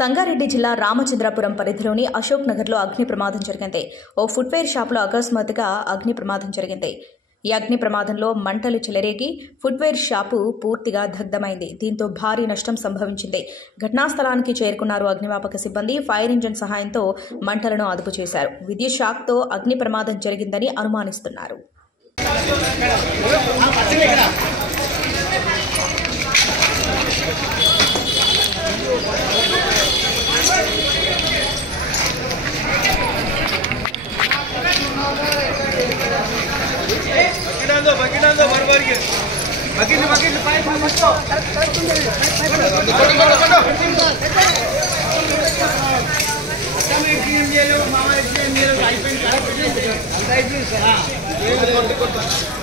సంగారెడ్డి జిల్లా రామచంద్రాపురం పరిధిలోని అశోక్ నగర్లో అగ్ని ప్రమాదం జరిగింది. ఓ ఫుట్వేర్ షాపులో అకస్మాత్తుగా అగ్ని ప్రమాదం జరిగింది. ఈ అగ్ని ప్రమాదంలో మంటలు చెలరేగి ఫుట్వేర్ షాపు పూర్తిగా దగ్ధమైంది. దీంతో భారీ నష్టం సంభవించింది. ఘటనా స్థలానికి చేరుకున్నారు అగ్నిమాపక సిబ్బంది. ఫైర్ ఇంజిన్ సహాయంతో మంటలను అదుపు చేశారు. విద్యుత్ షాక్తో అగ్ని ప్రమాదం జరిగిందని అనుమానిస్తున్నారు. बकील बरबर के बकील बकील पाइप मत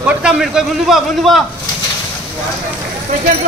కొట్టుకమ్మిడి ముందు బా ప్రెషర్